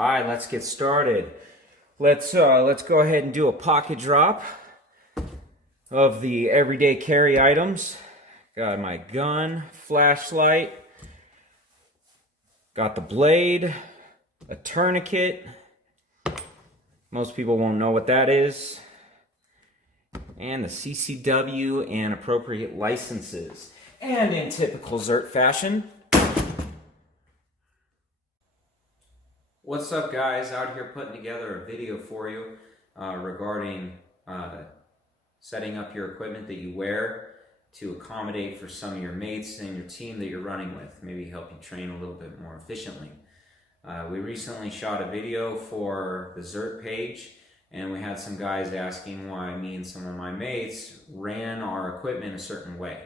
All right, let's get started. Let's go ahead and do a pocket drop of the everyday carry items. Got my gun, flashlight, got the blade, a tourniquet. Most people won't know what that is. And the CCW and appropriate licenses. And in typical Z.E.R.T fashion, what's up, guys? Out here putting together a video for you regarding setting up your equipment that you wear to accommodate for some of your mates and your team that you're running with. Maybe help you train a little bit more efficiently. We recently shot a video for the Z.E.R.T page, and we had some guys asking why me and some of my mates ran our equipment a certain way.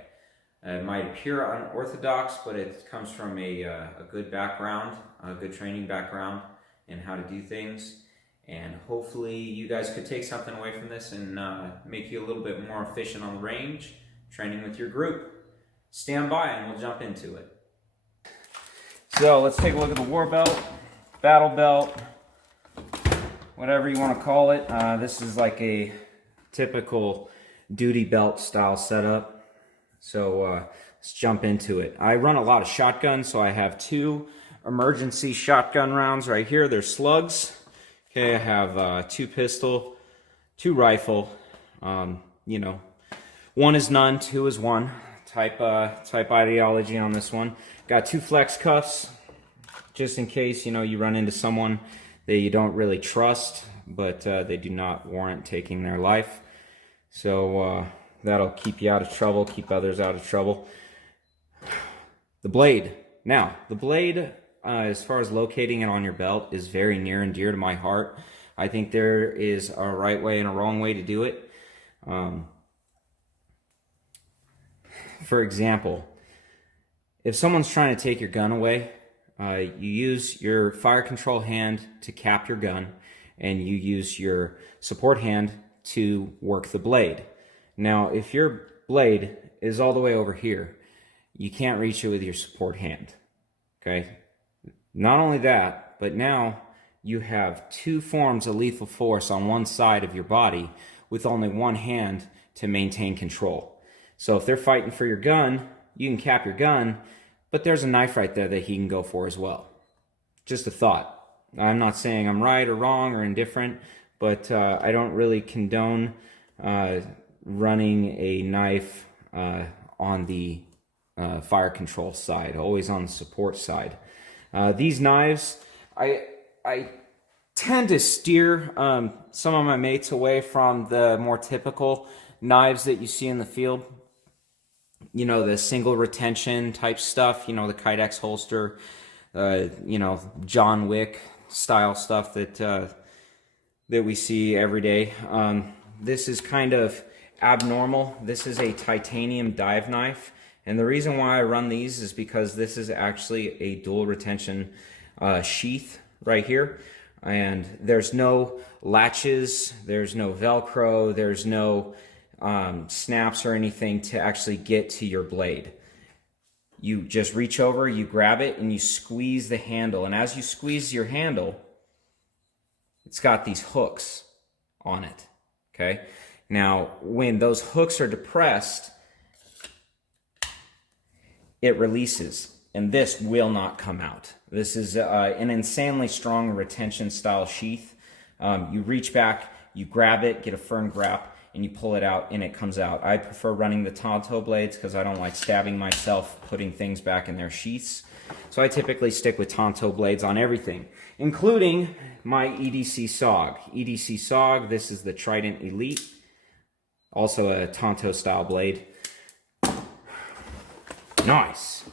It might appear unorthodox, but it comes from a good background, a good training background in how to do things. And hopefully you guys could take something away from this and make you a little bit more efficient on the range, training with your group. Stand by and we'll jump into it. So let's take a look at the war belt, battle belt, whatever you want to call it. This is like a typical duty belt style setup. So let's jump into it. I run a lot of shotguns, so I have two emergency shotgun rounds right here. They're slugs. Okay, I have 2 pistol, 2 rifle. You know, 1 is none, 2 is 1 type ideology on this one. Got 2 flex cuffs, just in case you run into someone that you don't really trust, but they do not warrant taking their life. So that'll keep you out of trouble, keep others out of trouble. The blade. Now, the blade, as far as locating it on your belt, is very near and dear to my heart. I think there is a right way and a wrong way to do it. For example, if someone's trying to take your gun away, you use your fire control hand to cap your gun, and you use your support hand to work the blade. Now, if your blade is all the way over here, you can't reach it with your support hand, okay? Not only that, but now you have 2 forms of lethal force on one side of your body with only one hand to maintain control. So if they're fighting for your gun, you can cap your gun, but there's a knife right there that he can go for as well. Just a thought. I'm not saying I'm right or wrong or indifferent, but I don't really condone running a knife on the fire control side, always on the support side. These knives, I tend to steer some of my mates away from the more typical knives that you see in the field. You know, the single retention type stuff, the Kydex holster, John Wick style stuff that we see every day. This is kind of abnormal. This is a titanium dive knife, and the reason why I run these is because this is actually a dual retention sheath right here, and there's no latches, there's no Velcro, there's no snaps or anything to actually get to your blade. You just reach over, you grab it, and you squeeze the handle, and as you squeeze your handle, it's got these hooks on it, okay? Now, when those hooks are depressed, it releases, and this will not come out. This is an insanely strong retention style sheath. You reach back, you grab it, get a firm grip, and you pull it out, and it comes out. I prefer running the Tonto blades because I don't like stabbing myself putting things back in their sheaths. So I typically stick with Tonto blades on everything, including my EDC SOG. EDC SOG, this is the Trident Elite, also a Tonto style blade. Nice.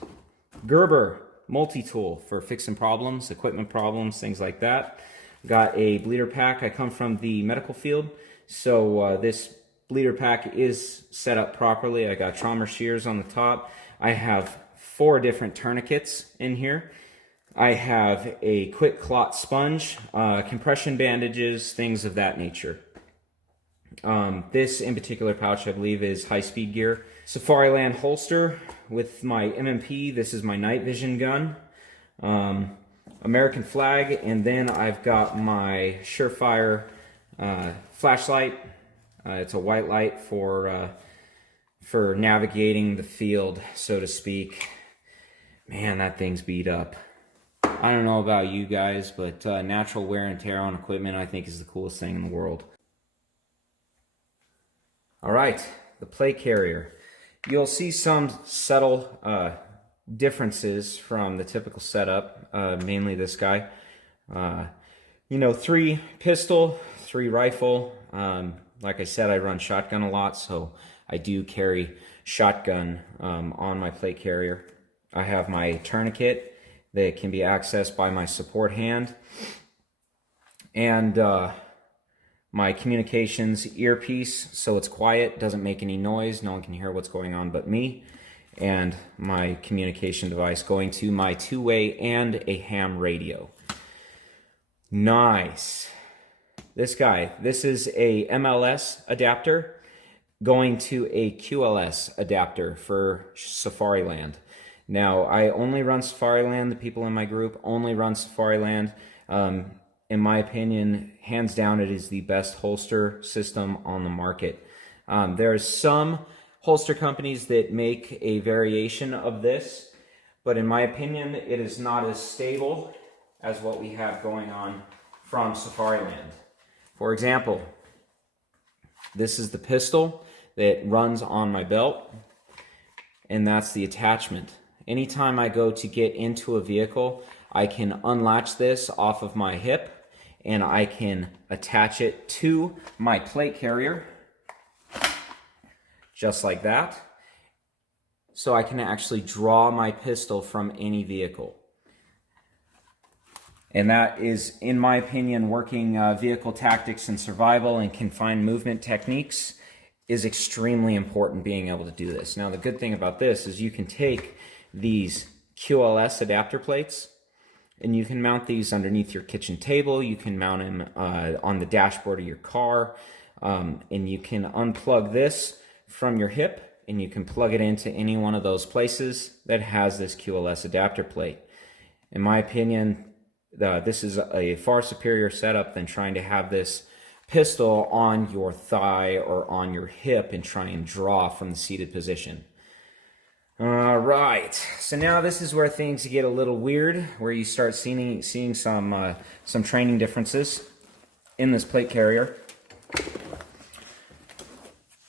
Gerber multi-tool for fixing problems, equipment problems, things like that. Got a bleeder pack. I come from the medical field, so this bleeder pack is set up properly. I got trauma shears on the top. I have 4 different tourniquets in here. I have a quick clot sponge, compression bandages, things of that nature. This in particular pouch, I believe, is high-speed gear. Safariland holster with my MMP. This is my night vision gun. American flag, and then I've got my Surefire flashlight. It's a white light for navigating the field, so to speak. Man, that thing's beat up. I don't know about you guys, but natural wear and tear on equipment I think is the coolest thing in the world. All right, the plate carrier. You'll see some subtle differences from the typical setup, mainly this guy. 3 pistol, 3 rifle. Like I said, I run shotgun a lot, so I do carry shotgun on my plate carrier. I have my tourniquet that can be accessed by my support hand, and my communications earpiece, so it's quiet, doesn't make any noise, no one can hear what's going on but me, and my communication device going to my 2-way and a ham radio. Nice. This guy, this is a MLS adapter going to a QLS adapter for Safariland. Now, I only run Safariland. The people in my group only run Safariland. In my opinion, hands down, it is the best holster system on the market. There's some holster companies that make a variation of this, but in my opinion, it is not as stable as what we have going on from Safariland. For example, this is the pistol that runs on my belt, and that's the attachment. Anytime I go to get into a vehicle, I can unlatch this off of my hip and I can attach it to my plate carrier, just like that. So I can actually draw my pistol from any vehicle. And that is, in my opinion, working vehicle tactics and survival and confined movement techniques is extremely important, being able to do this. Now, the good thing about this is you can take these QLS adapter plates and you can mount these underneath your kitchen table. You can mount them on the dashboard of your car, and you can unplug this from your hip and you can plug it into any one of those places that has this QLS adapter plate. In my opinion, this is a far superior setup than trying to have this pistol on your thigh or on your hip and try and draw from the seated position. All right, so now this is where things get a little weird, where you start seeing some training differences in this plate carrier.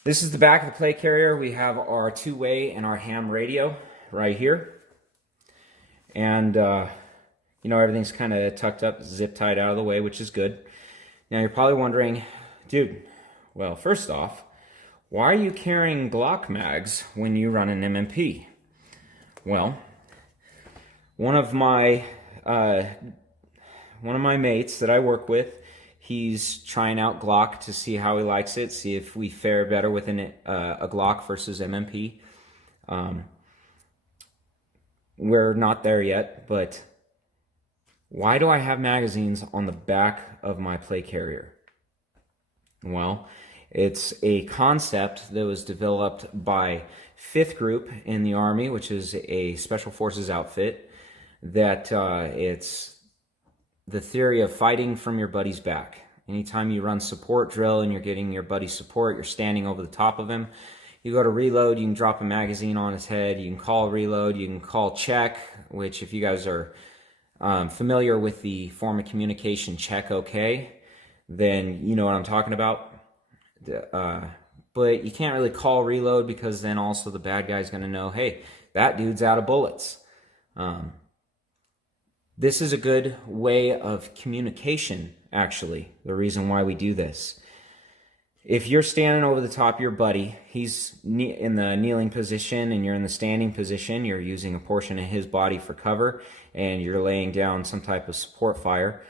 This is the back of the plate carrier. We have our 2-way and our ham radio right here, and everything's kind of tucked up, zip tied out of the way, which is good. Now you're probably wondering, dude, well, first off, why are you carrying Glock mags when you run an MMP? Well, one of my mates that I work with, he's trying out Glock to see how he likes it, see if we fare better with a Glock versus MMP. We're not there yet, but why do I have magazines on the back of my plate carrier? Well, it's a concept that was developed by 5th Group in the Army, which is a special forces outfit, that it's the theory of fighting from your buddy's back. Anytime you run support drill and you're getting your buddy's support, you're standing over the top of him. You go to reload, you can drop a magazine on his head, you can call reload, you can call check, which if you guys are familiar with the form of communication check okay, then you know what I'm talking about. But you can't really call reload because then also the bad guy's going to know, hey, that dude's out of bullets. This is a good way of communication, actually, the reason why we do this. If you're standing over the top of your buddy, he's in the kneeling position and you're in the standing position, you're using a portion of his body for cover, and you're laying down some type of support fire,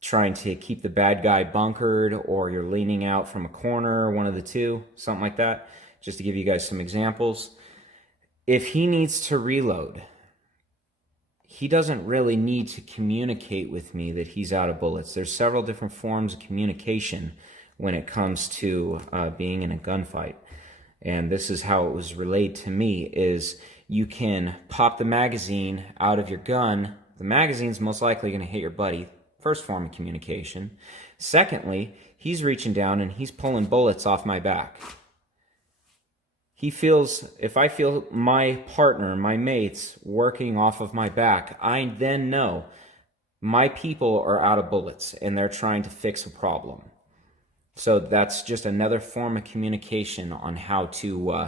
trying to keep the bad guy bunkered, or you're leaning out from a corner, one of the two, something like that, just to give you guys some examples. If he needs to reload, he doesn't really need to communicate with me that he's out of bullets. There's several different forms of communication when it comes to being in a gunfight. And this is how it was relayed to me, is you can pop the magazine out of your gun, the magazine's most likely going to hit your buddy. First form of communication. Secondly, he's reaching down and he's pulling bullets off my back. He feels, if I feel my partner, my mates working off of my back, I then know my people are out of bullets and they're trying to fix a problem. So that's just another form of communication on how to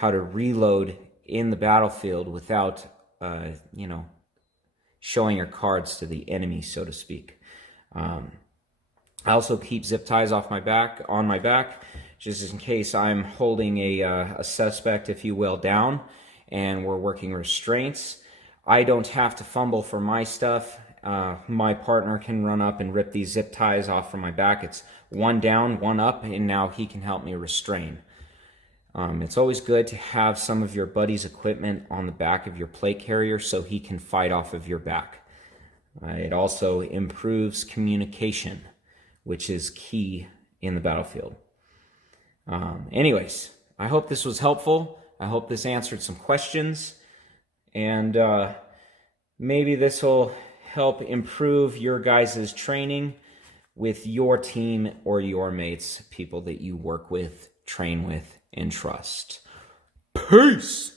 reload in the battlefield without, showing your cards to the enemy, so to speak. I also keep zip ties on my back, just in case I'm holding a suspect, if you will, down, and we're working restraints. I don't have to fumble for my stuff. My partner can run up and rip these zip ties off from my back. It's one down, one up, and now he can help me restrain. It's always good to have some of your buddy's equipment on the back of your plate carrier so he can fight off of your back. It also improves communication, which is key in the battlefield. Anyways, I hope this was helpful. I hope this answered some questions, and maybe this will help improve your guys' training with your team or your mates, people that you work with, train with, and trust. Peace!